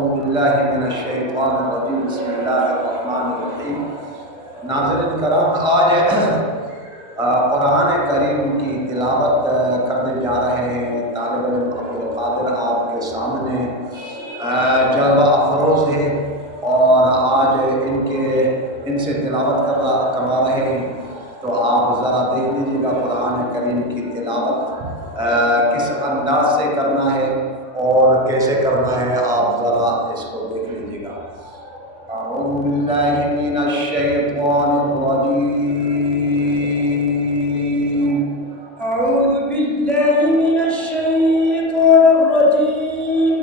अऊज़ु बिल्लाहि मिनश्शैतानिर्रजीम बिस्मिल्लाहिर्रहमानिर्रहीम। नाज़रीन कराम, आज कुरान करीम की तिलावत करने जा रहे हैं। तालिब इल्म अब्दुल कादिर आपके सामने जलवा अफरोज़ है और आज इनसे तिलावत करवा रहे हैं। तो आप ज़रा देख लीजिएगा कुरान करीम की तिलावत किस अंदाज से करना है और कैसे करना है, आप ज़रा इसको देख लीजिएगा। अऊज़ु बिल्लाहि मिनश्शैतानिर्रजीम। أعوذ بالله من الشيطان الرجيم.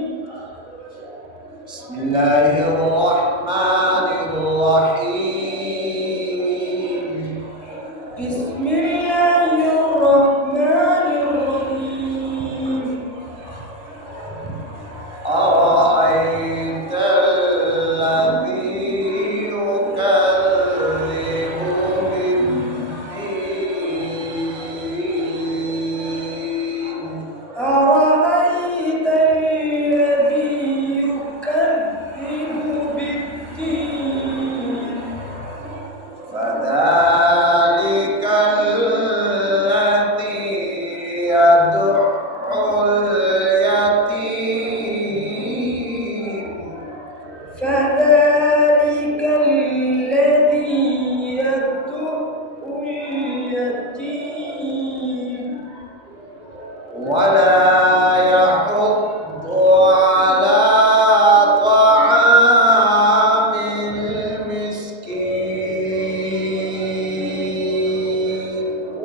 बिस्मिल्लाहिर्रहमानिर्रहीम। بسم الله الرحمن الرحيم. أرأيت الذي يكذب بالدين. أرأيت الذي يكذب بالدين. فذلك الذي يدع اليتيم. فذلك الذي يدع اليتيم. ولا يحض على طعام المسكين.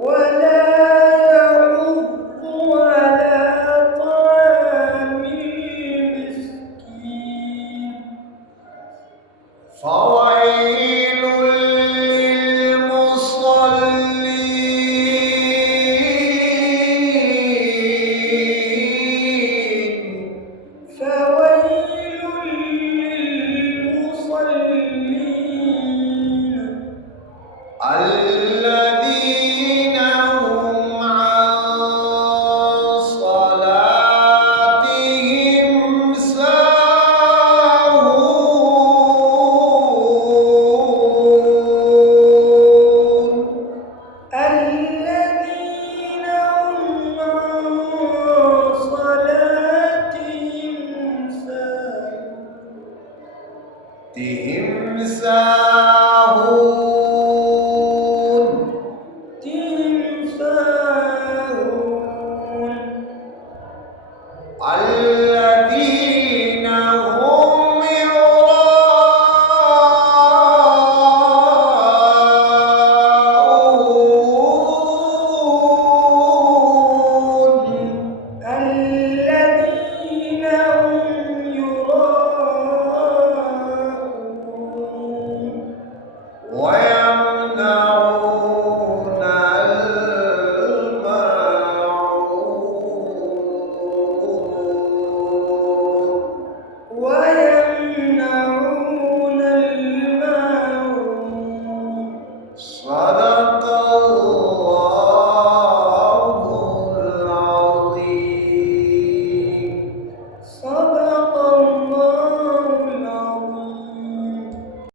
ولا يحض على طعام المسكين. فويل للمصلين. فويل للمصلين. الذين هم عن صلاتهم ساهون. الذين هم عن صلاتهم ساهون. الذين هم يراءون. الذين هم يراءون. ويمنعون الماعون. ويمنعون الماعون. صدق